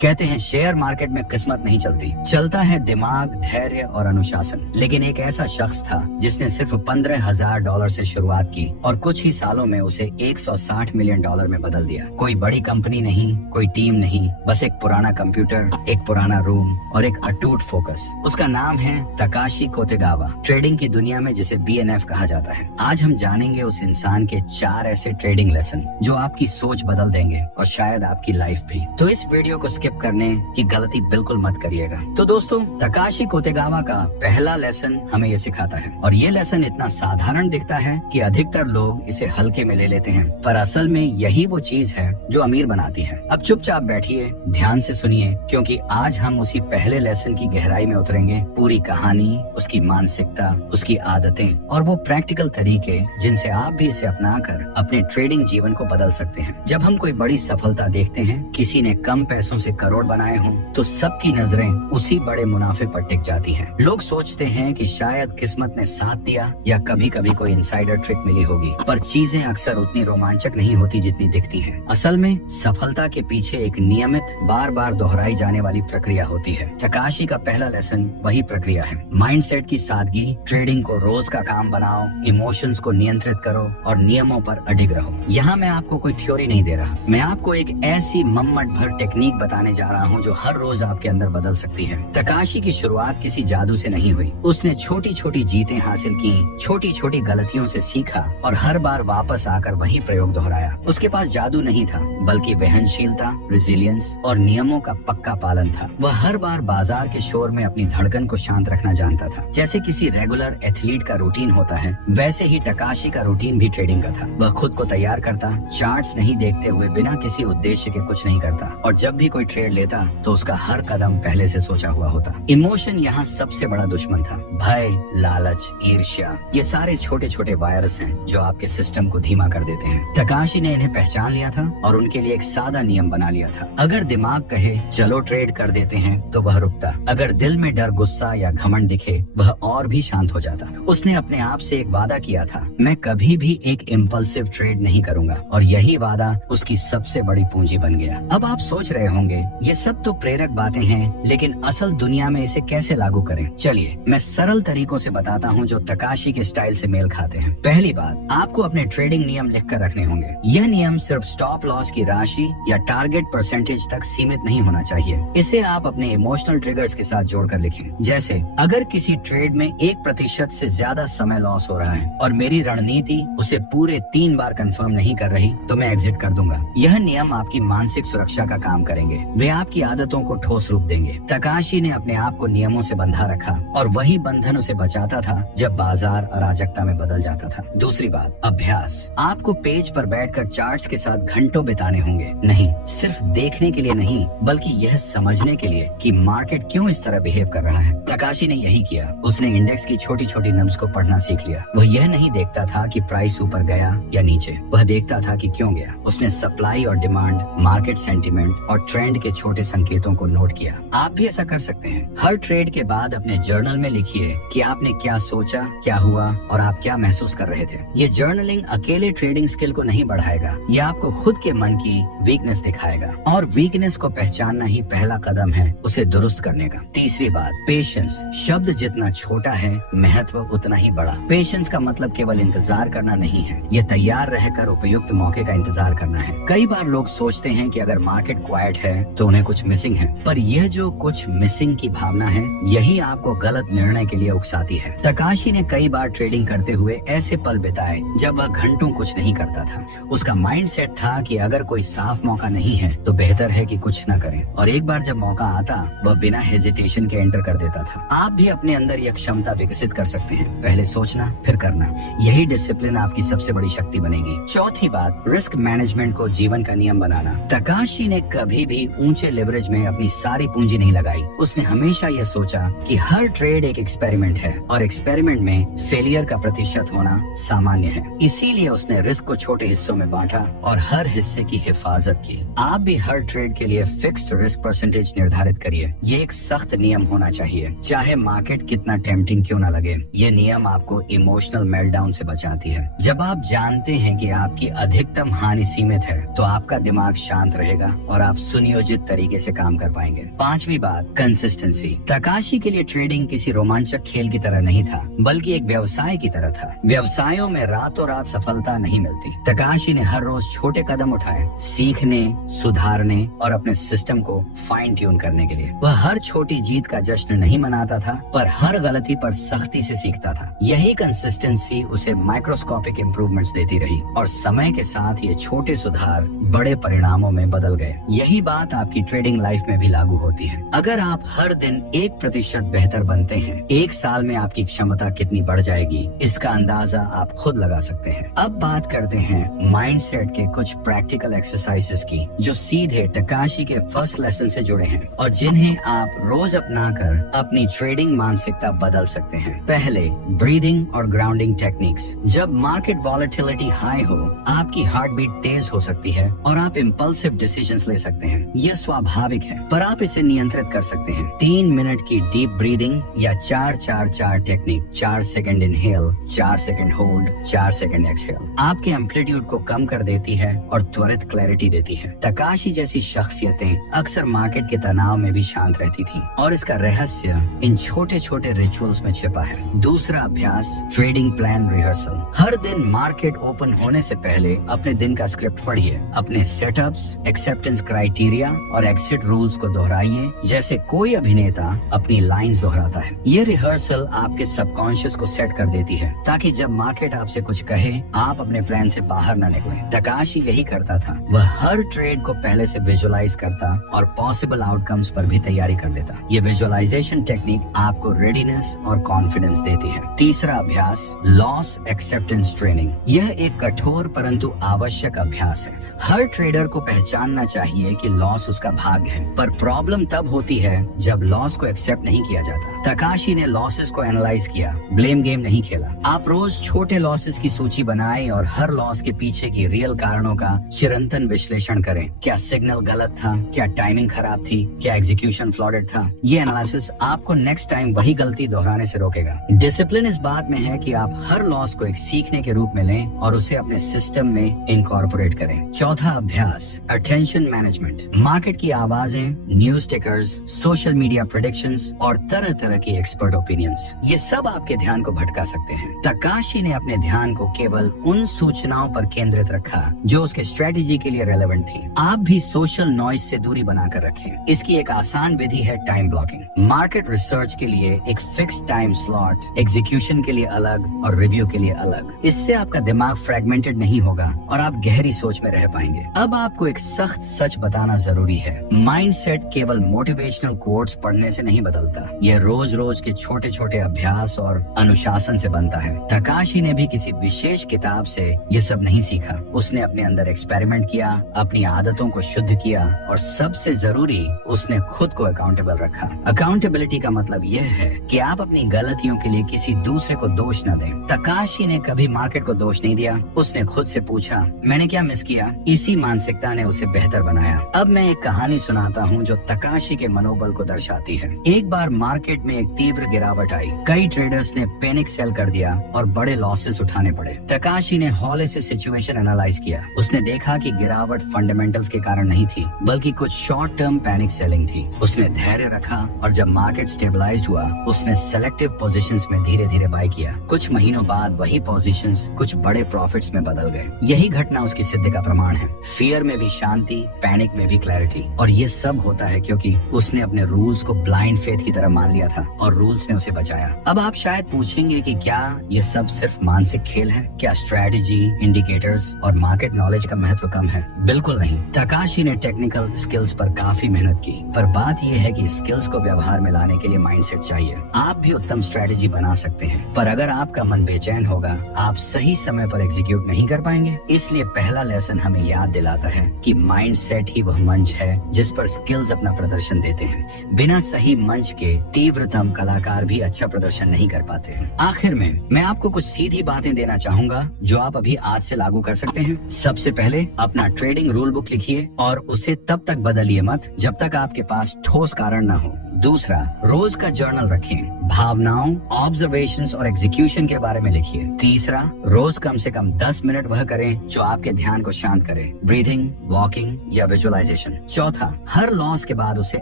कहते हैं share market में किस्मत नहीं चलती, चलता है दिमाग, धैर्य और अनुशासन। लेकिन एक ऐसा शख्स था जिसने सिर्फ $15,000 से शुरुआत की और कुछ ही सालों में उसे $160 मिलियन में बदल दिया। कोई बड़ी कंपनी नहीं, कोई टीम नहीं, बस एक पुराना कंप्यूटर, एक पुराना रूम और एक अटूट फोकस। उसका नाम है तकाशी कोतेगावा। ट्रेडिंग की दुनिया में जिसे BNF कहा जाता है। आज हम जानेंगे उस इंसान के 4 ऐसे ट्रेडिंग लेसन जो आपकी सोच बदल देंगे और शायद आपकी लाइफ भी। तो इस वीडियो को स्किप करने की गलती बिल्कुल मत करिएगा। तो दोस्तों, तकाशी कोतेगावा का पहला लेसन हमें ये सिखाता है और ये लेसन इतना साधारण दिखता है कि अधिकतर लोग इसे हल्के में ले लेते हैं, पर असल में यही वो चीज है जो अमीर बनाती है। अब चुपचाप बैठिए, ध्यान से सुनिए, क्योंकि आज हम उसी पहले लेसन की गहराई में उतरेंगे। पूरी कहानी, उसकी मानसिकता, उसकी आदतें और वो प्रैक्टिकल तरीके जिनसे आप भी इसे अपनाकर अपने ट्रेडिंग जीवन को बदल सकते हैं। जब हम कोई बड़ी सफलता देखते हैं, किसी ने कम पैसों से करोड़ बनाए हों, तो सबकी नजरें उसी बड़े मुनाफे पर टिक जाती हैं। लोग सोचते हैं कि शायद किस्मत ने साथ दिया या कभी कभी कोई इनसाइडर ट्रिक मिली होगी, पर चीजें अक्सर उतनी रोमांचक नहीं होती जितनी दिखती हैं। असल में सफलता के पीछे एक नियमित, बार बार दोहराई जाने वाली प्रक्रिया होती है। तकाशी का पहला लेसन वही प्रक्रिया है। माइंडसेट की सादगी, ट्रेडिंग को रोज का काम बनाओ, इमोशंस को नियंत्रित करो और नियमों पर अडिग रहो। यहाँ मैं आपको कोई थ्योरी नहीं दे रहा, मैं आपको एक ऐसी मम्मट भर टेक्निक बताने जा रहा हूँ जो हर रोज आपके अंदर बदल सकती है। तकाशी की शुरुआत किसी जादू से नहीं हुई। उसने छोटी छोटी जीतें हासिल की, छोटी छोटी गलतियों से सीखा और हर बार वापस आकर वही प्रयोग दोहराया। उसके पास जादू नहीं था, बल्कि वहनशीलता, रेजिलियंस और नियमों का पक्का पालन था। वह हर बार बाजार के शोर में अपनी धड़कन को शांत रखना जानता था। जैसे किसी रेगुलर एथलीट का रूटीन होता है, वैसे ही तकाशी का रूटीन भी ट्रेडिंग का था। वह खुद को तैयार करता, चार्ट्स नहीं देखते हुए बिना किसी उद्देश्य के कुछ नहीं करता, और जब भी कोई ट्रेड लेता तो उसका हर कदम पहले से सोचा हुआ होता। इमोशन यहाँ सबसे बड़ा दुश्मन था। भय, लालच, ईर्ष्या, ये सारे छोटे छोटे वायरस हैं जो आपके सिस्टम को धीमा कर देते हैं। तकाशी ने इन्हें पहचान लिया था और उनके लिए एक सादा नियम बना लिया था। अगर दिमाग कहे चलो ट्रेड कर देते हैं, तो वह रुकता। अगर दिल में डर, गुस्सा या घमंड दिखे, वह और भी शांत हो जाता। उसने अपने आप से एक वादा किया था, मैं कभी भी एक इम्पल्सिव ट्रेड नहीं करूंगा, और यही वादा उसकी सबसे बड़ी पूंजी बन गया। अब आप सोच रहे होंगे ये सब तो प्रेरक बातें हैं, लेकिन असल दुनिया में इसे कैसे लागू करें? चलिए मैं सरल तरीकों से बताता हूँ जो तकाशी के स्टाइल से मेल खाते हैं। पहली बात, आपको अपने ट्रेडिंग नियम लिख कर रखने होंगे। यह नियम सिर्फ स्टॉप लॉस की राशि या टारगेट परसेंटेज तक सीमित नहीं होना चाहिए। इसे आप अपने इमोशनल ट्रिगर्स के साथ जोड़कर लिखें। जैसे अगर किसी ट्रेड में 1% से ज्यादा समय लॉस हो रहा है और मेरी रणनीति उसे पूरे 3 बार कंफर्म नहीं कर रही, तो मैं एग्जिट कर दूंगा। यह नियम आपकी मानसिक सुरक्षा का काम करेंगे। वे आपकी आदतों को ठोस रूप देंगे। तकाशी ने अपने आप को नियमों से बंधा रखा और वही बंधन उसे बचाता था जब बाजार अराजकता में बदल जाता था। दूसरी बात, अभ्यास। आपको पेज पर बैठकर चार्ट्स के साथ घंटों बिताने होंगे। नहीं, सिर्फ देखने के लिए नहीं, बल्कि यह समझने के लिए कि मार्केट क्यों इस तरह बिहेव कर रहा है। तकाशी ने यही किया। उसने इंडेक्स की छोटी छोटी नब्ज को पढ़ना सीख लिया। वह यह नहीं देखता था कि प्राइस ऊपर गया या नीचे, वह देखता था कि क्यों गया। उसने सप्लाई और डिमांड, मार्केट सेंटिमेंट और ट्रेंड के छोटे संकेतों को नोट किया। आप भी ऐसा कर सकते हैं। हर ट्रेड के बाद अपने जर्नल में लिखिए कि आपने क्या सोचा, क्या हुआ और आप क्या महसूस कर रहे थे। ये जर्नलिंग अकेले ट्रेडिंग स्किल को नहीं बढ़ाएगा, ये आपको खुद के मन की वीकनेस दिखाएगा, और वीकनेस को पहचानना ही पहला कदम है उसे दुरुस्त करने का। तीसरी बात, पेशेंस। शब्द जितना छोटा है, महत्व उतना ही बड़ा। पेशेंस का मतलब केवल इंतजार करना नहीं है, ये तैयार रहकर उपयुक्त मौके का इंतजार करना है। कई बार लोग सोचते हैं कि अगर मार्केट क्वाइट है तो उन्हें कुछ मिसिंग है, पर यह जो कुछ मिसिंग की भावना है, यही आपको गलत निर्णय के लिए उकसाती है। तकाशी ने कई बार ट्रेडिंग करते हुए ऐसे पल बिताए जब वह घंटों कुछ नहीं करता था। उसका माइंडसेट था कि अगर कोई साफ मौका नहीं है तो बेहतर है कि कुछ न करें, और एक बार जब मौका आता, वह बिना हेजिटेशन के एंटर कर देता था। आप भी अपने अंदर यह क्षमता विकसित कर सकते हैं। पहले सोचना, फिर करना। यही डिसिप्लिन आपकी सबसे बड़ी शक्ति बनेगी। चौथी बात, रिस्क मैनेजमेंट को जीवन का नियम बनाना। तकाशी ने कभी भी ऊंचे लेवरेज में अपनी सारी पूंजी नहीं लगाई। उसने हमेशा यह सोचा कि हर ट्रेड एक एक्सपेरिमेंट है और एक्सपेरिमेंट में फेलियर का प्रतिशत होना सामान्य है। इसीलिए उसने रिस्क को छोटे हिस्सों में बांटा और हर हिस्से की हिफाजत की। आप भी हर ट्रेड के लिए फिक्स्ड रिस्क परसेंटेज निर्धारित करिए। ये एक सख्त नियम होना चाहिए, चाहे मार्केट कितना टेम्पटिंग क्यों न लगे। ये नियम आपको इमोशनल मेल्टडाउन से बचाती है। जब आप जानते हैं कि आपकी अधिकतम हानि सीमित है तो आपका दिमाग शांत रहेगा और आप सुनियोजित तरीके से काम कर पाएंगे। पांचवी बात, कंसिस्टेंसी। तकाशी के लिए ट्रेडिंग किसी रोमांचक खेल की तरह नहीं था, बल्कि एक व्यवसाय की तरह था। व्यवसायों में रातों रात सफलता नहीं मिलती। तकाशी ने हर रोज छोटे कदम उठाए, सीखने, सुधारने और अपने सिस्टम को फाइन ट्यून करने के लिए। वह हर छोटी जीत का जश्न नहीं मनाता था, पर हर गलती पर सख्ती से सीखता था। यही कंसिस्टेंसी उसे माइक्रोस्कोपिक इम्प्रूवमेंट्स देती रही और समय के साथ ये छोटे सुधार बड़े परिणामों में बदल गए। यही बात आपकी ट्रेडिंग लाइफ में भी लागू होती है। अगर आप हर दिन 1% बेहतर बनते हैं, 1 साल में आपकी क्षमता कितनी बढ़ जाएगी, इसका अंदाजा आप खुद लगा सकते हैं। अब बात करते हैं माइंडसेट के कुछ प्रैक्टिकल एक्सरसाइजेस की, जो सीधे तकाशी के फर्स्ट लेसन से जुड़े हैं और जिन्हें आप रोज अपनाकर अपनी ट्रेडिंग मानसिकता बदल सकते हैं। पहले, ब्रीदिंग और ग्राउंडिंग टेक्निक्स। जब मार्केट वॉलेटिलिटी हाई हो, आपकी हार्ट बीट तेज हो सकती है और आप इम्पल्सिव डिसीजंस ले सकते हैं। यह स्वाभाविक है, पर आप इसे नियंत्रित कर सकते हैं। 3 मिनट की डीप ब्रीदिंग या 4-4-4 technique, 4 second inhale, 4 second hold, 4 second exhale, आपके एम्पलीट्यूड को कम कर देती है और त्वरित क्लैरिटी देती है। तकाशी जैसी शख्सियतें अक्सर मार्केट के तनाव में भी शांत रहती थी और इसका रहस्य इन छोटे छोटे रिचुअल्स में छिपा है। दूसरा अभ्यास, ट्रेडिंग प्लान रिहर्सल। हर दिन मार्केट ओपन होने से पहले अपने दिन का स्क्रिप्ट पढ़िए। अपने सेटअप्स, एक्सेप्टेंस क्राइटेरिया और एक्सिट रूल्स को दोहराइए, जैसे कोई अभिनेता अपनी लाइंस दोहराता है। ये रिहर्सल आपके सबकॉन्शियस को सेट कर देती है, ताकि जब मार्केट आपसे कुछ कहे, आप अपने प्लान से बाहर न निकलें। तकाशी यही करता था। वह हर ट्रेड को पहले से विजुअलाइज करता और पॉसिबल आउटकम्स पर भी तैयारी कर लेता। ये विजुअलाइजेशन टेक्निक आपको रेडीनेस और कॉन्फिडेंस देती है। तीसरा अभ्यास, लॉस एक्सेप्टेंस ट्रेनिंग। यह एक कठोर परंतु आवश्यक अभ्यास है। हर ट्रेडर को पहचानना चाहिए कि लॉस उसका भाग्य है, पर प्रॉब्लम तब होती है जब लॉस को एक्सेप्ट नहीं किया जाता। तकाशी ने लॉसेस को एनालाइज किया, ब्लेम गेम नहीं खेला। आप रोज छोटे लॉसेस की सूची बनाएं और हर लॉस के पीछे की रियल कारणों का चिरंतन विश्लेषण करें। क्या सिग्नल गलत था? क्या टाइमिंग खराब थी? क्या एग्जीक्यूशन फ्लॉडेड था? ये एनालिसिस आपको नेक्स्ट टाइम वही गलती दोहराने से रोकेगा। डिसिप्लिन इस बात में है कि आप हर लॉस को एक सीखने के रूप में लें और उसे अपने सिस्टम में इनकॉर्पोरेट करें। चौथा अभ्यास, अटेंशन मैनेजमेंट। मार्केट की आवाजें, news tickers, social media predictions और तरह तरह की एक्सपर्ट ओपिनियंस, ये सब आपके ध्यान को भटका सकते हैं। तकाशी ने अपने ध्यान को केवल उन सूचनाओं पर केंद्रित रखा जो उसके स्ट्रेटेजी के लिए रेलेवेंट थी। आप भी सोशल नॉइज से दूरी बनाकर रखें। इसकी एक आसान विधि है टाइम ब्लॉकिंग। मार्केट रिसर्च के लिए एक फिक्स टाइम स्लॉट, एग्जीक्यूशन के लिए अलग और रिव्यू के लिए अलग। इससे आपका दिमाग फ्रेगमेंटेड नहीं होगा और आप गहरी सोच में रह पाएंगे। अब आपको एक सख्त सच बताना जरूरी है। माइंडसेट केवल मोटिवेशनल कोट्स पढ़ने से नहीं बदलता। यह रोज रोज के छोटे छोटे अभ्यास और अनुशासन से बनता है। तकाशी ने भी किसी विशेष किताब से ये सब नहीं सीखा। उसने अपने अंदर एक्सपेरिमेंट किया, अपनी आदतों को शुद्ध किया और सबसे जरूरी, उसने खुद को अकाउंटेबल रखा। अकाउंटेबिलिटी का मतलब यह है कि आप अपनी गलतियों के लिए किसी दूसरे को दोष न दें। तकाशी ने कभी मार्केट को दोष नहीं दिया। उसने खुद से पूछा, मैंने क्या मिस किया? इसी मानसिकता ने उसे बेहतर बनाया। अब मैं एक कहानी सुनाता हूँ जो तकाशी के मनोबल को दर्शाती है। एक बार मार्केट में एक तीव्र गिरावट आई। कई ट्रेडर्स ने पैनिक सेल कर दिया और बड़े लॉसेस उठाने पड़े। तकाशी ने हौले से सिचुएशन एनालाइज किया। उसने देखा कि गिरावट फंडामेंटल्स के कारण नहीं थी, बल्कि कुछ शॉर्ट टर्म पैनिक सेलिंग थी। उसने धैर्य रखा और जब मार्केट स्टेबलाइज्ड हुआ, उसने सेलेक्टिव पोजीशंस में धीरे धीरे बाय किया। कुछ महीनों बाद वही पोजीशंस कुछ बड़े प्रॉफिट्स में बदल गए। यही घटना उसकी सिद्धि का प्रमाण है। फियर में भी शांति, पैनिक में भी क्लैरिटी। और ये सब होता है क्योंकि उसने अपने रूल्स को ब्लाइंड फेथ की तरह मान लिया था और रूल्स ने उसे बचाया। अब आप शायद पूछेंगे कि क्या ये सब सिर्फ मानसिक खेल है? क्या स्ट्रेटेजी, इंडिकेटर्स और मार्केट नॉलेज का महत्व कम है? बिल्कुल नहीं। तकाशी ने टेक्निकल स्किल्स पर काफी मेहनत की, पर बात यह है कि स्किल्स को व्यवहार में लाने के लिए माइंडसेट चाहिए। आप भी उत्तम स्ट्रेटेजी बना सकते हैं, पर अगर आपका मन बेचैन होगा, आप सही समय पर एग्जीक्यूट नहीं कर पाएंगे। इसलिए पहला लेसन हमें याद दिलाता है कि माइंडसेट ही वह मंच है जिस पर स्किल्स अपना प्रदर्शन देते हैं। बिना सही मंच के तीव्रतम कलाकार भी अच्छा प्रदर्शन नहीं कर पाते। आखिर में मैं आपको कुछ सीधी बातें देना चाहूंगा जो आप अभी आज से लागू कर सकते हैं। सबसे पहले अपना ट्रेडिंग रूल बुक लिखिए और उसे तब तक बदलिए मत जब तक आपके पास ठोस कारण न हो। दूसरा, रोज का जर्नल रखें, भावनाओं, ऑब्जर्वेशंस और एग्जीक्यूशन के बारे में लिखिए। तीसरा, रोज कम से कम 10 मिनट वह करें जो आपके ध्यान को शांत करे, ब्रीथिंग, वॉकिंग या विजुअलाइजेशन। चौथा, हर लॉस के बाद उसे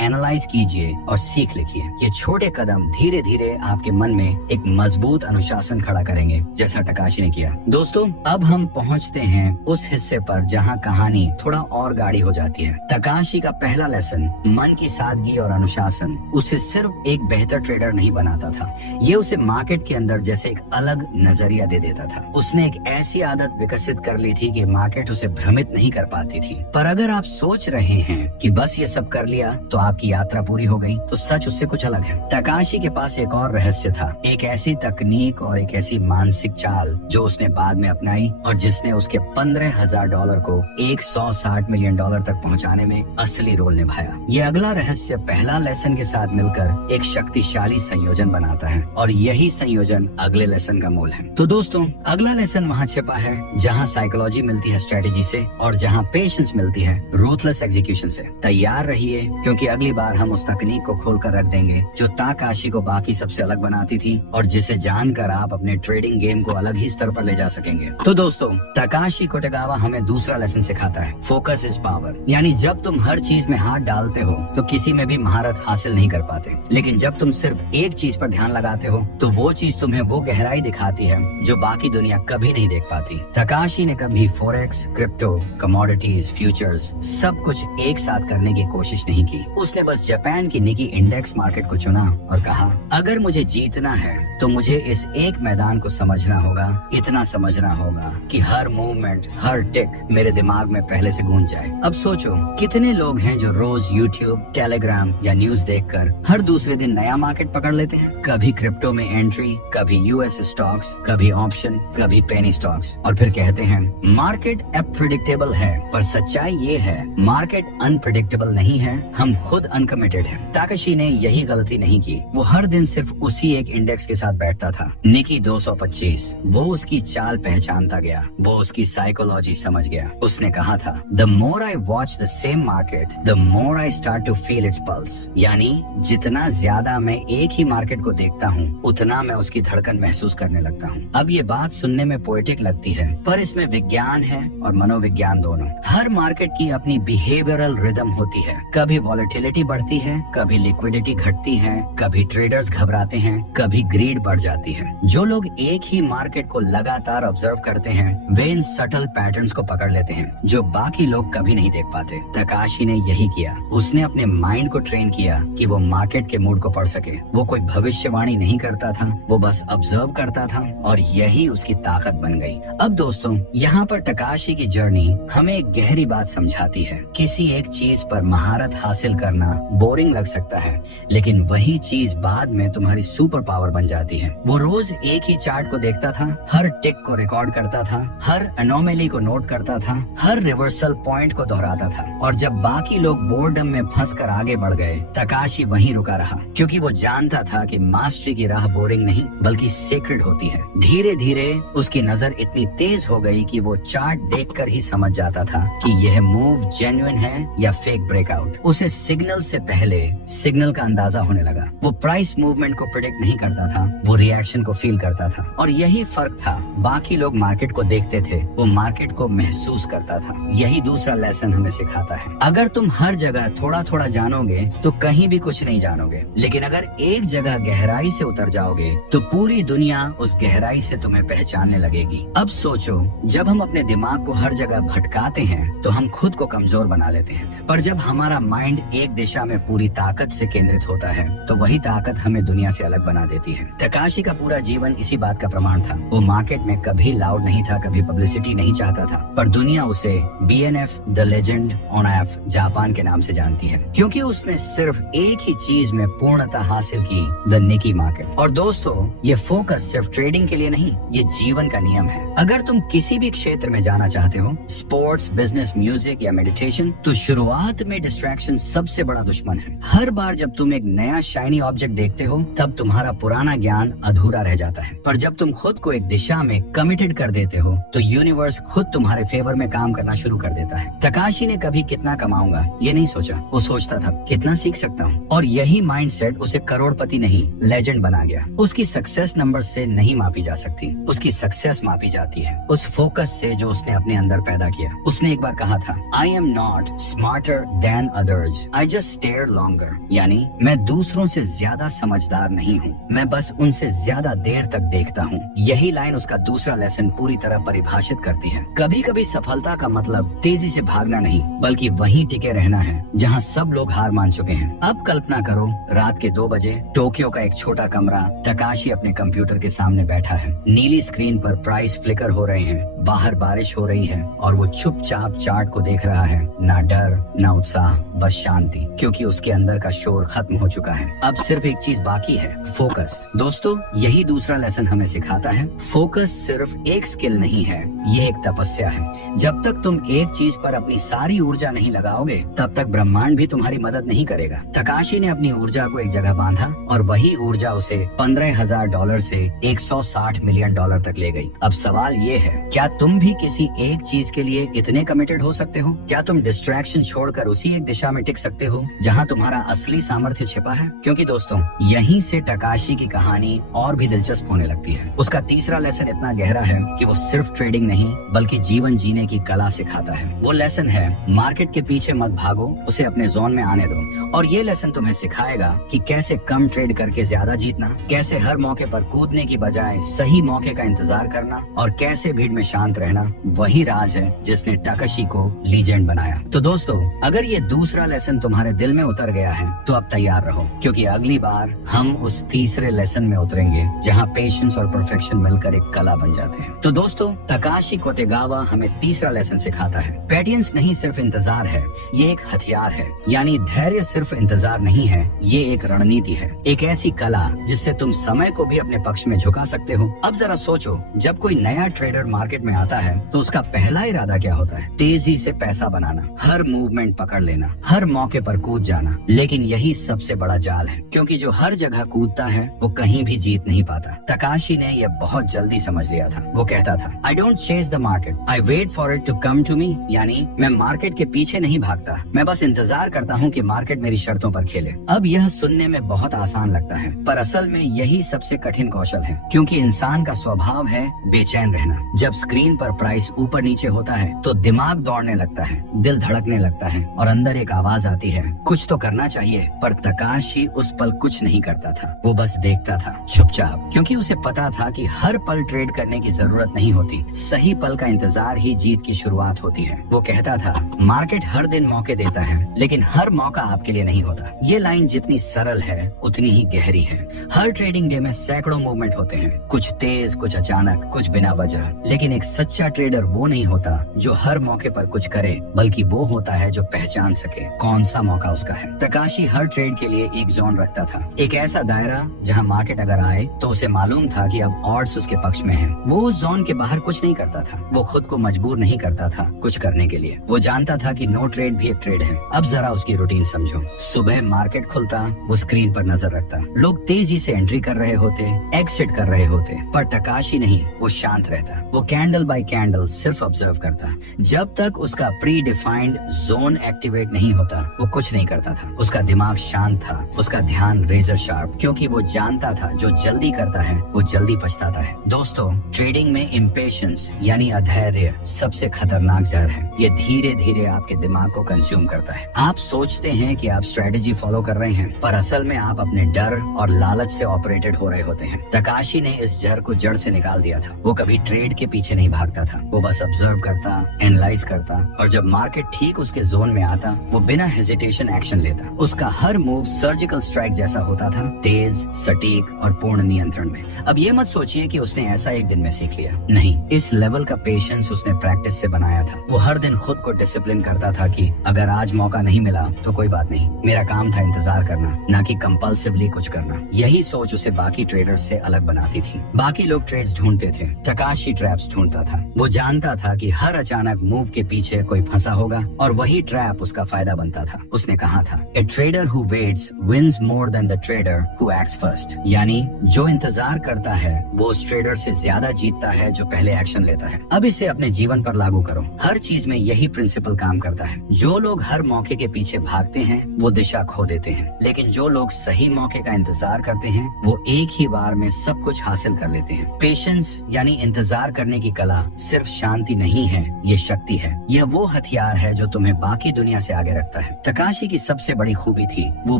एनालाइज कीजिए और सीख लिखिए। ये छोटे कदम धीरे धीरे आपके मन में एक मजबूत अनुशासन खड़ा करेंगे, जैसा टकाशी ने किया। दोस्तों, अब हम पहुंचते हैं उस हिस्से पर जहां कहानी थोड़ा और गाढ़ी हो जाती है। टकाशी का पहला लेसन, मन की सादगी और अनुशासन, उसे सिर्फ एक बेहतर ट्रेडर नहीं बनाता था, ये उसे मार्केट के अंदर जैसे एक अलग नजरिया दे देता था। उसने एक ऐसी आदत विकसित कर ली थी कि मार्केट उसे भ्रमित नहीं कर पाती थी। पर अगर आप सोच रहे हैं कि बस ये सब कर लिया तो आपकी यात्रा पूरी हो गई, तो सच उससे कुछ अलग है। टकाशी के पास एक और रहस्य था, एक ऐसी तकनीक और एक ऐसी मानसिक चाल जो उसने बाद में अपनाई और जिसने उसके $15,000 को $160 मिलियन तक पहुंचाने में असली रोल निभाया। ये अगला रहस्य पहला लेसन के साथ मिलकर एक शक्तिशाली संयोजन बनाता है और यही संयोजन अगले लेसन का मूल है। तो दोस्तों, अगला लेसन वहाँ छिपा है जहाँ साइकोलॉजी मिलती है स्ट्रेटेजी से और जहाँ पेशेंस मिलती है रूथलेस एग्जीक्यूशन से। तैयार रहिए, क्योंकि अगली बार हम उस तकनीक को खोलकर रख देंगे जो ताकाशी को बाकी सबसे अलग बनाती थी और जिसे जानकर आप अपने ट्रेडिंग गेम को अलग ही स्तर पर ले जा सकेंगे। तो दोस्तों, ताकाशी कोटेगावा हमें दूसरा लेसन सिखाता है, फोकस इज पावर। यानी जब तुम हर चीज में हाथ डालते हो तो किसी में भी महारत हासिल नहीं कर पाते, लेकिन जब तुम सिर्फ एक चीज पर ध्यान लगाते हो तो वो चीज तुम्हें वो गहराई दिखाती है जो बाकी दुनिया कभी नहीं देख पाती। टकाशी ने कभी फॉरेक्स, क्रिप्टो, कमोडिटीज, फ्यूचर्स सब कुछ एक साथ करने की कोशिश नहीं की। उसने बस जापान की निकी इंडेक्स मार्केट को चुना और कहा, अगर मुझे जीतना है तो मुझे इस एक मैदान को समझना होगा, इतना समझना होगा कि हर मूवमेंट, हर टिक मेरे दिमाग में पहले से गूंज जाए। अब सोचो, कितने लोग हैं जो रोज यूट्यूब, टेलीग्राम या न्यूज देखकर हर दूसरे दिन नया मार्केट पकड़ लेते हैं। कभी क्रिप्टो में एंट्री, कभी यूएस स्टॉक्स, कभी ऑप्शन, कभी पेनी स्टॉक्स, और फिर कहते हैं मार्केट अनप्रेडिक्टेबल है। पर सच्चाई ये है, मार्केट अनप्रेडिक्टेबल नहीं है, हम खुद अनकमिटेड हैं। ताकाशी ने यही गलती नहीं की। वो हर दिन सिर्फ उसी एक इंडेक्स के साथ बैठता था, निकी 225। वो उसकी चाल पहचानता गया, वो उसकी साइकोलॉजी समझ गया। उसने कहा था, the more I watch the same market, the more I start to feel its pulse. यानी जितना ज्यादा मैं एक ही मार्केट को देखता हूँ, उतना मैं उसकी धड़कन महसूस करने लगता हूँ। अब ये बात सुनने में पोएटिक लगती है, पर इसमें विज्ञान है और मनोविज्ञान दोनों। हर मार्केट की अपनी बिहेवियरल रिदम होती है। कभी वॉलेटिलिटी बढ़ती है, कभी लिक्विडिटी घटती है, कभी ट्रेडर्स घबराते हैं, कभी ग्रीड बढ़ जाती है। जो लोग एक ही मार्केट को लगातार ऑब्जर्व करते हैं, वे इन सटल पैटर्न्स को पकड़ लेते हैं जो बाकी लोग कभी नहीं देख पाते। तकाशी ने यही किया। उसने अपने माइंड को ट्रेन किया कि वो मार्केट के मूड को पढ़ सके। वो कोई भविष्यवाणी नहीं करता था, वो बस ऑब्जर्व करता था और यही उसकी ताकत बन गई। अब दोस्तों, यहाँ पर टकाशी की जर्नी हमें एक गहरी बात समझाती है। किसी एक चीज पर महारत हासिल करना बोरिंग लग सकता है, लेकिन वही चीज बाद में तुम्हारी सुपर पावर बन जाती है। वो रोज एक ही चार्ट को देखता था, हर टिक को रिकॉर्ड करता था, हर एनोमली को नोट करता था, हर रिवर्सल पॉइंट को दोहराता था। और जब बाकी लोग बोर्डम में फंसकर आगे बढ़ गए, टकाशी वहीं रुका रहा, क्योंकि वो जानता था कि मास्टरी की राह बोरिंग नहीं बल्कि सेक्रेड होती है। धीरे धीरे उसकी नजर इतनी तेज हो गई कि वो चार्ट देखकर ही समझ जाता था कि यह मूव जेन्युइन है या फेक ब्रेकआउट। उसे सिग्नल से पहले सिग्नल का अंदाजा होने लगा। वो प्राइस मूवमेंट को प्रेडिक्ट नहीं करता था, वो रिएक्शन को फील करता था। और यही फर्क था। बाकी लोग मार्केट को देखते थे, वो मार्केट को महसूस करता था। यही दूसरा लेसन हमें सिखाता है। अगर तुम हर जगह थोड़ा थोड़ा जानोगे तो कहीं भी कुछ नहीं जानोगे, लेकिन अगर एक जगह गहराई से उतर जाओगे तो पूरी दुनिया उस गहराई से तुम्हें पहचानने लगेगी। अब सोचो, जब हम अपने दिमाग को हर जगह भटकाते हैं तो हम खुद को कमजोर बना लेते हैं, पर जब हमारा माइंड एक दिशा में पूरी ताकत से केंद्रित होता है तो वही ताकत हमें दुनिया से अलग बना देती है। टकाशी का पूरा जीवन इसी बात का प्रमाण था। वो मार्केट में कभी लाउड नहीं था, कभी पब्लिसिटी नहीं चाहता था, पर दुनिया उसे BNF the legend on F Japan के नाम से जानती है, क्योंकि उसने सिर्फ एक ही चीज में पूर्णता हासिल की, द निकी मार्केट। और दोस्तों, ये फोकस सिर्फ ट्रेडिंग के लिए नहीं, ये जीवन का नियम है। अगर तुम किसी भी क्षेत्र में जाना चाहते हो, स्पोर्ट्स, बिजनेस, म्यूजिक या मेडिटेशन, तो शुरुआत में डिस्ट्रैक्शन सबसे बड़ा दुश्मन है। हर बार जब तुम एक नया शाइनी ऑब्जेक्ट देखते हो, तब तुम्हारा पुराना ज्ञान अधूरा रह जाता है। पर जब तुम खुद को एक दिशा में कमिटेड कर देते हो, तो यूनिवर्स खुद तुम्हारे फेवर में काम करना शुरू कर देता है। तकाशी ने कभी कितना कमाऊंगा ये नहीं सोचा, वो सोचता था कितना सीख सकता हूँ, और यही माइंडसेट उसे करोड़पति नहीं, लेजेंड बना गया। उसकी सक्सेस नंबर से नहीं मापी जा सकती, उसकी सक्सेस मापी जाती है उस फोकस से जो उसने अपने अंदर पैदा किया। उसने एक बार कहा था, I am not smarter than others, I just stare longer. यानी मैं दूसरों से ज्यादा समझदार नहीं हूँ, मैं बस उनसे ज्यादा देर तक देखता हूँ। यही लाइन उसका दूसरा लेसन पूरी तरह परिभाषित करती है। कभी कभी सफलता का मतलब तेजी से भागना नहीं, बल्कि वहीं टिके रहना है जहाँ सब लोग हार मान चुके हैं। अब कल्पना करो, रात के 2 बजे टोक्यो का एक छोटा कमरा, तकाशी अपने कंप्यूटर के सामने बैठा है। नीली स्क्रीन पर प्राइस फ्लिकर हो रहे हैं, बाहर बारिश हो रही है और वो चुपचाप चार्ट को देख रहा है। ना डर, ना उत्साह, बस शांति, क्योंकि उसके अंदर का शोर खत्म हो चुका है। अब सिर्फ एक चीज बाकी है, फोकस। दोस्तों, यही दूसरा लेसन हमें सिखाता है, फोकस सिर्फ एक स्किल नहीं है, ये एक तपस्या है। जब तक तुम एक चीज पर अपनी सारी ऊर्जा नहीं लगाओगे, तब तक ब्रह्मांड भी तुम्हारी मदद नहीं करेगा। तकाशी ने अपनी ऊर्जा को एक जगह बांधा और वही ऊर्जा उसे $15,000 से $160 मिलियन तक ले गई। अब सवाल ये है, क्या तुम भी किसी एक चीज के लिए इतने कमिटेड हो सकते हो? क्या तुम डिस्ट्रैक्शन छोड़कर उसी एक दिशा में टिक सकते हो जहां तुम्हारा असली सामर्थ्य छिपा है? क्योंकि दोस्तों, यहीं से तकाशी की कहानी और भी दिलचस्प होने लगती है। उसका तीसरा लेसन इतना गहरा है कि वो सिर्फ ट्रेडिंग नहीं, बल्कि जीवन जीने की कला सिखाता है। वो लेसन है, मार्केट के पीछे मत भागो, उसे अपने जोन में आने दो। और ये लेसन तुम्हें सिखाएगा कि कैसे कम ट्रेड करके ज्यादा जीतना, कैसे हर मौके पर कूदने की बजाय सही मौके का इंतजार करना, और कैसे भीड़ में शांत रहना। वही राज है जिसने तकाशी को लीजेंड बनाया। तो दोस्तों, अगर ये दूसरा लेसन तुम्हारे दिल में उतर गया है, तो अब तैयार रहो, क्योंकि अगली बार हम उस तीसरे लेसन में उतरेंगे जहाँ पेशेंस और परफेक्शन मिलकर एक कला बन जाते हैं। तो दोस्तों, तकाशी कोतेगावा हमें तीसरा लेसन सिखाता है, पेटियंस नहीं सिर्फ इंतजार है, ये एक हथियार है। यानी धैर्य सिर्फ इंतजार नहीं है, ये एक रणनीति है, एक ऐसी कला जिससे तुम समय को भी अपने पक्ष में झुका सकते हो। अब जरा सोचो, जब कोई नया ट्रेडर मार्केट में आता है, तो उसका पहला इरादा क्या होता है? तेजी से पैसा बनाना, हर मूवमेंट पकड़ लेना, हर मौके पर कूद जाना। लेकिन यही सबसे बड़ा जाल है, क्योंकि जो हर जगह कूदता है वो कहीं भी जीत नहीं पाता। तकाशी ने यह बहुत जल्दी समझ लिया था। वो कहता था, I don't chase the market, I wait for it to come to me. यानी मैं मार्केट के पीछे नहीं भागता, मैं बस इंतजार करता हूँ कि मार्केट मेरी शर्तों पर खेले। अब यह सुनने में बहुत आसान लगता है, पर असल में यही सबसे कठिन कौशल है, क्योंकि इंसान का स्वभाव है बेचैन रहना। जब स्क्रीन पर प्राइस ऊपर नीचे होता है, तो दिमाग दौड़ने लगता है, दिल धड़कने लगता है, और अंदर एक आवाज आती है, कुछ तो करना चाहिए। पर तकाशी उस पल कुछ नहीं करता था, वो बस देखता था चुपचाप, क्योंकि उसे पता था कि हर पल ट्रेड करने की जरूरत नहीं होती, सही पल का इंतजार ही जीत की शुरुआत होती है। वो कहता था, मार्केट हर दिन मौके देता है, लेकिन हर मौका आपके लिए नहीं होता। ये लाइन जितनी सरल है, उतनी ही गहरी है। हर ट्रेडिंग डे में सैकड़ों मूवमेंट होते हैं, कुछ तेज, कुछ अचानक, कुछ बिना वजह। लेकिन एक सच्चा ट्रेडर वो नहीं होता जो हर मौके पर कुछ करे, बल्कि वो होता है जो पहचान सके कौन सा मौका उसका है। तकाशी हर ट्रेड के लिए एक जोन रखता था, एक ऐसा दायरा जहां मार्केट अगर आए तो उसे मालूम था कि अब ऑड्स उसके पक्ष में हैं। वो उस जोन के बाहर कुछ नहीं करता था, वो खुद को मजबूर नहीं करता था कुछ करने के लिए। वो जानता था कि नो ट्रेड भी एक ट्रेड है। अब जरा उसकी रूटीन समझो। सुबह मार्केट खुलता, वो स्क्रीन पर नजर रखता, लोग तेजी से एंट्री कर रहे होते, एग्जिट कर रहे होते, पर तकाशी नहीं, वो शांत रहता। वो कैंडल बाय कैंडल सिर्फ ऑब्जर्व करता। जब तक उसका प्री डिफाइंड जोन एक्टिवेट नहीं होता, वो कुछ नहीं करता था। उसका दिमाग शांत था, उसका ध्यान रेजर शार्प, क्योंकि वो जानता था जो जल्दी करता है वो जल्दी पछताता है। दोस्तों, ट्रेडिंग में इम्पेशंस यानी अधैर्य सबसे खतरनाक जहर है। ये धीरे धीरे आपके दिमाग को कंज्यूम करता है। आप सोचते हैं कि आप स्ट्रेटेजी फॉलो कर रहे हैं, पर असल में आप अपने डर और लालच से ऑपरेटेड हो रहे होते हैं। तकाशी ने इस जहर को जड़ से निकाल दिया था। वो कभी ट्रेड के पीछे नहीं भागता था, वो बस ऑब्जर्व करता, एनालाइज करता, और जब मार्केट ठीक उसके जोन में आता, वो बिना हेजिटेशन एक्शन लेता। उसका हर मूव सर्जिकल स्ट्राइक जैसा होता था, तेज, सटीक और पूर्ण नियंत्रण में। अब ये मत सोचिए कि उसने ऐसा एक दिन में सीख लिया, नहीं। इस लेवल का पेशेंस उसने प्रैक्टिस से बनाया था। वो हर दिन खुद को डिसिप्लिन करता था कि अगर आज मौका नहीं मिला तो कोई बात नहीं, मेरा काम था इंतजार करना, ना कि कंपल्सिवली कुछ करना। यही सोच उसे बाकी ट्रेडर्स से अलग बनाती थी। बाकी लोग ट्रेड्स ढूंढते थे, तकाशी ट्रैप्स ढूंढता था। वो जानता था कि हर अचानक मूव के पीछे कोई फंसा होगा और वही ट्रैप उसका फायदा बनता था। उसने कहा था, a trader who waits wins more than the trader who acts first. यानी जो इंतजार करता है वो उस ट्रेडर से ज्यादा जीतता है जो पहले एक्शन लेता है। अब इसे अपने जीवन पर लागू करो। हर चीज में यही प्रिंसिपल काम करता है। जो लोग हर मौके के पीछे भागते हैं वो दिशा खो देते हैं, लेकिन जो लोग सही मौके का इंतजार करते हैं वो एक ही बार में सब कुछ हासिल कर लेते हैं। पेशेंस यानी इंतजार करने की कला सिर्फ शांति नहीं है, ये शक्ति है। यह वो हथियार है जो तुम्हें बाकी दुनिया से आगे रखता है। तकाशी की सबसे बड़ी खूबी थी वो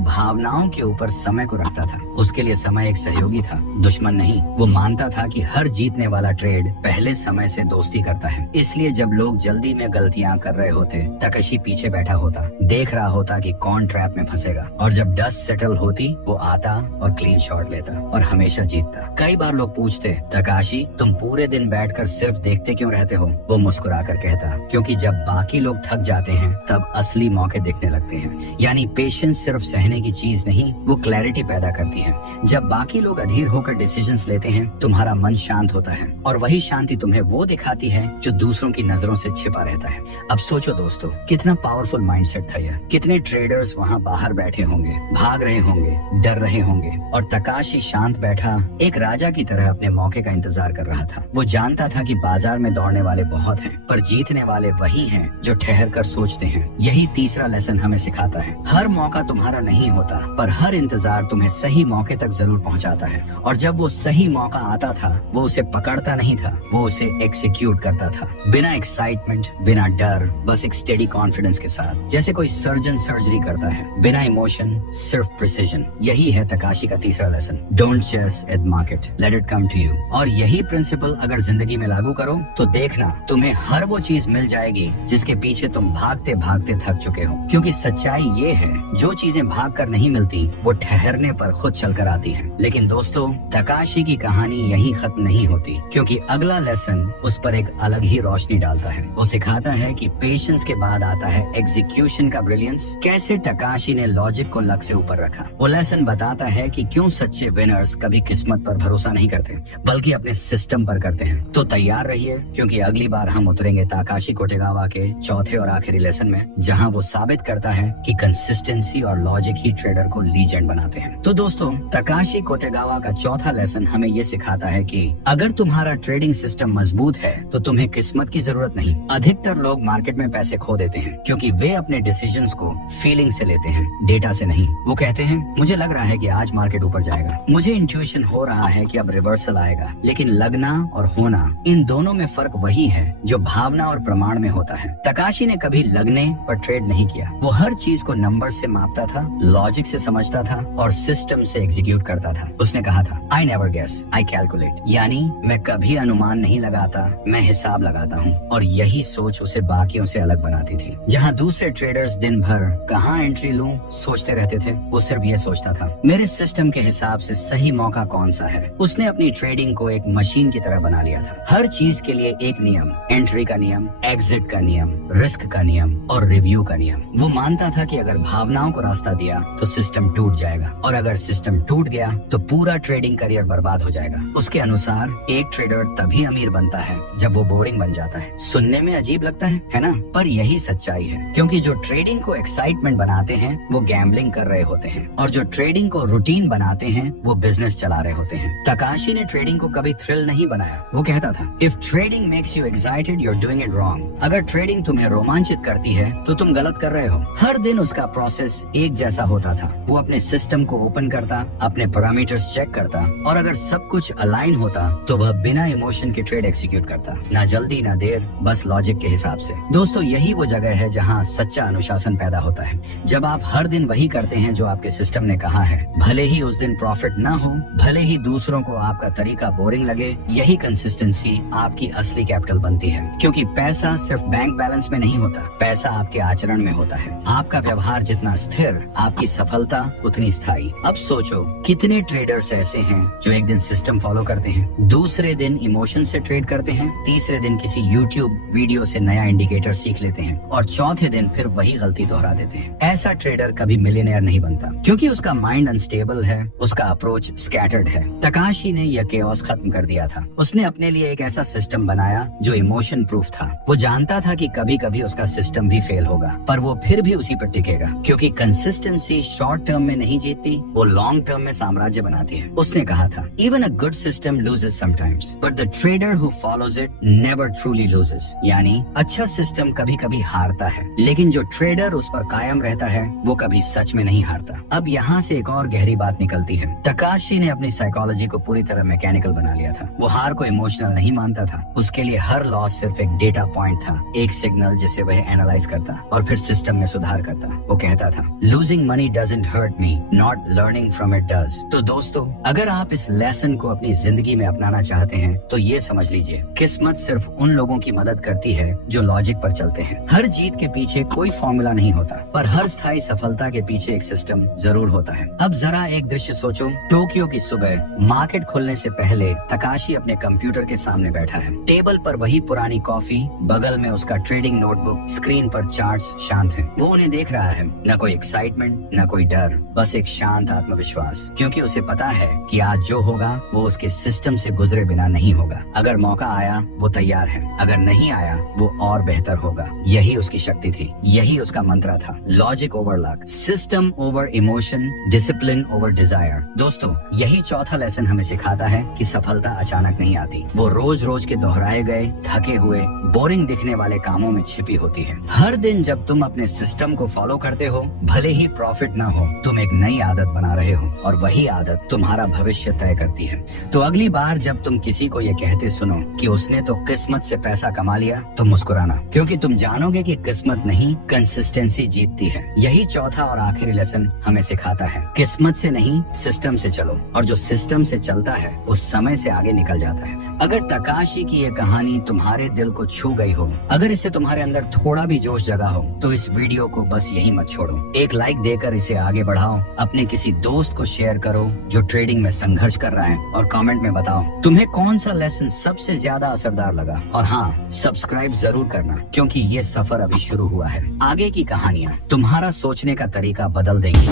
भावनाओं के ऊपर समय को रखता था। उसके लिए समय एक सहयोगी था, दुश्मन नहीं। वो मानता था कि हर जीतने वाला ट्रेड पहले समय से दोस्ती करता है। इसलिए जब लोग जल्दी में गलतियां कर रहे होते, तकाशी पीछे बैठा होता, देख रहा होता कि कौन ट्रैप में फंसेगा, और जब डस्ट सेटल होती वो आता और क्लीन शॉट लेता और हमेशा जीतता। कई बार लोग पूछते, तकाशी तुम पूरे दिन बैठकर सिर्फ देखते क्यों रहते हो? वो मुस्कुरा कर कहता, क्योंकि जब बाकी लोग थक जाते हैं तब असली मौके दिखने लगते हैं। यानी पेशेंस सिर्फ सहने की चीज नहीं, वो क्लैरिटी पैदा करती है। जब बाकी लोग अधीर होकर डिसीजंस लेते हैं तुम्हारा मन शांत होता है, और वही शांति तुम्हें वो दिखाती है जो दूसरों की नजरों से छिपा रहता है। अब सोचो दोस्तों, कितना पावरफुल माइंडसेट था यह। कितने ट्रेडर्स वहाँ बाहर बैठे होंगे, भाग रहे होंगे, डर रहे होंगे, और तकाशी शांत बैठा एक राजा की तरह अपने मौके का इंतजार कर रहा था। वो जानता था कि बाजार में दौड़ने वाले बहुत हैं, पर जीतने वाले वही हैं जो ठहर कर सोचते हैं। यही तीसरा लेसन हमें सिखाता है। हर मौका तुम्हारा नहीं होता, पर हर इंतजार तुम्हें सही मौके तक जरूर पहुंचाता है। और जब वो सही मौका आता था वो उसे पकड़ता नहीं था, वो उसे एक्सिक्यूट करता था, बिना एक्साइटमेंट, बिना डर, बस एक स्टेडी कॉन्फिडेंस के साथ, जैसे कोई सर्जन सर्जरी करता है, बिना इमोशन, सिर्फ प्रिसीजन। यही है तकाशी का तीसरा lesson. Don't chase at market, let it come to you. और यही प्रिंसिपल अगर जिंदगी में लागू करो तो देखना तुम्हें हर वो चीज मिल जाएगी जिसके पीछे तुम भागते भागते थक चुके हो। क्योंकि सच्चाई ये है, जो चीजें भाग कर नहीं मिलती वो ठहरने पर खुद चलकर आती हैं। लेकिन दोस्तों, तकाशी की कहानी यहीं खत्म नहीं होती, क्योंकि अगला लेसन उस पर एक अलग ही रोशनी डालता है। वो सिखाता है कि पेशेंस के बाद आता है एग्जीक्यूशन का ब्रिलियंस। कैसे तकाशी ने लॉजिक को लक से ऊपर रखा। वो लेसन बताता है कि क्यों सच्चे विनर्स कभी किस्मत पर भरोसा नहीं करते, बल्कि अपने सिस्टम पर करते हैं। तो तैयार रहिए, क्योंकि अगली बार हम उतरेंगे ताकाशी कोटेगावा के चौथे और आखिरी लेसन में, जहां वो साबित करता है कि कंसिस्टेंसी और लॉजिक ही ट्रेडर को लीजेंड बनाते हैं। तो दोस्तों, तकाशी कोटेगावा का चौथा लेसन हमें ये सिखाता है कि अगर तुम्हारा ट्रेडिंग सिस्टम मजबूत है तो तुम्हें किस्मत की जरूरत नहीं। अधिकतर लोग मार्केट में पैसे खो देते हैं क्योंकि वे अपने डिसीजंस को फीलिंग से लेते हैं, डेटा से नहीं। वो कहते हैं, मुझे लग रहा है कि आज मार्केट ऊपर जाएगा, मुझे इंट्यूशन हो रहा है कि अब रिवर्सल आएगा। लेकिन लगना और होना, इन दोनों में फर्क वही है जो भावना और प्रमाण में होता है। तकाशी ने कभी लगने पर ट्रेड नहीं किया। वो हर चीज को नंबर से मापता था, लॉजिक से समझता था और सिस्टम से एग्जीक्यूट करता था। उसने कहा था, I never guess, I calculate. यानी मैं कभी अनुमान नहीं लगाता, मैं हिसाब लगाता हूँ। और यही सोच उसे बाकियों से अलग बनाती थी। जहाँ दूसरे ट्रेडर्स दिन भर कहाँ एंट्री लूं सोचते रहते थे, वो सिर्फ ये सोचता था, मेरे सिस्टम के हिसाब से सही मौका कौन सा है। उसने अपनी ट्रेडिंग को एक मशीन की तरह बना लिया था। हर चीज के लिए एक नियम, एंट्री का नियम, एग्जिट का नियम, रिस्क का नियम और रिव्यू का नियम। वो मानता था कि अगर भावनाओं को रास्ता दिया तो सिस्टम टूट जाएगा, और अगर सिस्टम टूट गया तो पूरा ट्रेडिंग करियर बर्बाद हो जाएगा। उसके अनुसार एक ट्रेडर तभी अमीर बनता है जब वो बोरिंग बन जाता है। सुनने में अजीब लगता है ना? पर यही सच्चाई है, क्योंकि जो ट्रेडिंग को एक्साइटमेंट बनाते हैं वो गैम्बलिंग कर रहे होते हैं, और जो ट्रेडिंग को रूटीन बनाते हैं वो बिजनेस चला रहे होते हैं। तकाशी ने ट्रेडिंग को कभी थ्रिल नहीं बनाया। वो कहता था, if trading makes you excited, you are doing it wrong. अगर ट्रेडिंग तुम्हें रोमांचित करती है तो तुम गलत कर रहे हो। हर दिन उसका प्रोसेस एक जैसा होता था। वो अपने सिस्टम को ओपन करता, अपने पैरामीटर्स चेक करता, और अगर सब कुछ अलाइन होता तो वह बिना इमोशन के ट्रेड एक्सिक्यूट करता। ना जल्दी ना देर, बस लॉजिक के हिसाब से। दोस्तों, यही वो जगह है जहाँ सच्चा अनुशासन पैदा होता है। जब आप हर दिन वही करते हैं जो आपके सिस्टम ने कहा है, भले ही उस दिन प्रॉफिट ना हो, भले ही दूसरों को आपका तरीका बोरिंग लगे, यही कंसिस्टेंसी आपकी असली कैपिटल बनती है। क्योंकि पैसा सिर्फ बैंक बैलेंस में नहीं होता, पैसा आपके आचरण में होता है। आपका व्यवहार जितना स्थिर, आपकी सफलता उतनी स्थायी। अब सोचो, कितने ट्रेडर्स ऐसे हैं जो एक दिन सिस्टम फॉलो करते हैं, दूसरे दिन इमोशन से ट्रेड करते हैं, तीसरे दिन किसी यूट्यूब वीडियो से नया इंडिकेटर सीख लेते हैं, और चौथे दिन फिर वही गलती दोहरा देते हैं। ऐसा ट्रेडर ट्रेडर कभी मिलियनेयर नहीं बनता, क्योंकि उसका माइंड अनस्टेबल है, उसका अप्रोच स्कैटर्ड है। तकाशी ने यह केओस खत्म कर दिया था। उसने अपने लिए एक ऐसा सिस्टम बनाया जो इमोशन प्रूफ था। वो जानता था कि कभी कभी उसका सिस्टम भी फेल होगा, पर वो फिर भी उसी पर टिकेगा, क्योंकि कंसिस्टेंसी शॉर्ट टर्म में नहीं जीतती, वो लॉन्ग टर्म में साम्राज्य बनाती है। उसने कहा था, even a good system loses sometimes, but the trader who follows it never truly loses. यानी अच्छा सिस्टम कभी कभी हारता है, लेकिन जो ट्रेडर उस पर कायम रहता है वो कभी सच में नहीं हारता। अब यहाँ से एक और गहरी बात निकलती है। तकाशी ने अपनी साइकोलॉजी को पूरी तरह मैकेनिकल बना लिया था। वो हार को इमोशनल नहीं मानता था। उसके लिए हर लॉस सिर्फ एक डेटा पॉइंट था, एक सिग्नल जिसे वह एनालाइज करता और फिर सिस्टम में सुधार करता। वो कहता था, losing money doesn't hurt me, not learning from it does. तो दोस्तों, अगर आप इस लेसन को अपनी जिंदगी में अपनाना चाहते हैं तो ये समझ लीजिए, किस्मत सिर्फ उन लोगों की मदद करती है जो लॉजिक पर चलते हैं। हर जीत के पीछे कोई फॉर्मूला नहीं होता, पर हर स्थायी सफलता के पीछे एक सिस्टम जरूर होता है। अब जरा एक दृश्य सोचो। टोक्यो की सुबह मार्केट खुलने से पहले तकाशी अपने कंप्यूटर के सामने बैठा है। टेबल पर वही पुरानी कॉफी, बगल में उसका ट्रेडिंग नोटबुक, स्क्रीन पर चार्ट्स शांत हैं। वो उन्हें देख रहा है, न कोई एक्साइटमेंट, न कोई डर, बस एक शांत आत्मविश्वास, क्योंकि उसे पता है कि आज जो होगा वो उसके सिस्टम से गुजरे बिना नहीं होगा। अगर मौका आया वो तैयार है, अगर नहीं आया वो और बेहतर होगा। यही उसकी शक्ति थी, यही उसका मंत्र था। Logic over luck, system over emotion, discipline over desire. दोस्तों, यही चौथा लेसन हमें सिखाता है कि सफलता अचानक नहीं आती, वो रोज रोज के दोहराए गए, थके हुए, बोरिंग दिखने वाले कामों में छिपी होती है। हर दिन जब तुम अपने सिस्टम को फॉलो करते हो, भले ही प्रॉफिट ना हो, तुम एक नई आदत बना रहे हो, और वही आदत तुम्हारा भविष्य तय करती है। तो अगली बार जब तुम किसी को ये कहते सुनो कि उसने तो किस्मत से पैसा कमा लिया, तो मुस्कुराना, क्योंकि तुम जानोगे कि किस्मत नहीं, कंसिस्टेंसी जीतती है। यही चौथा और आखिरी लेसन हमें सिखाता है, किस्मत से नहीं, सिस्टम से चलो, और जो सिस्टम से चलता है वो समय से आगे निकल जाता है। अगर तकाशी की ये कहानी तुम्हारे दिल को छू गई हो, अगर इससे तुम्हारे अंदर थोड़ा भी जोश जगा हो, तो इस वीडियो को बस यही मत छोड़ो। एक लाइक देकर इसे आगे बढ़ाओ, अपने किसी दोस्त को शेयर करो जो ट्रेडिंग में संघर्ष कर रहा है, और कमेंट में बताओ तुम्हें कौन सा लेसन सबसे ज्यादा असरदार लगा। और हाँ, सब्सक्राइब जरूर करना, क्योंकि ये सफर अभी शुरू हुआ है। आगे की कहानियाँ तुम्हारा सोचने का तरीका बदल देंगी।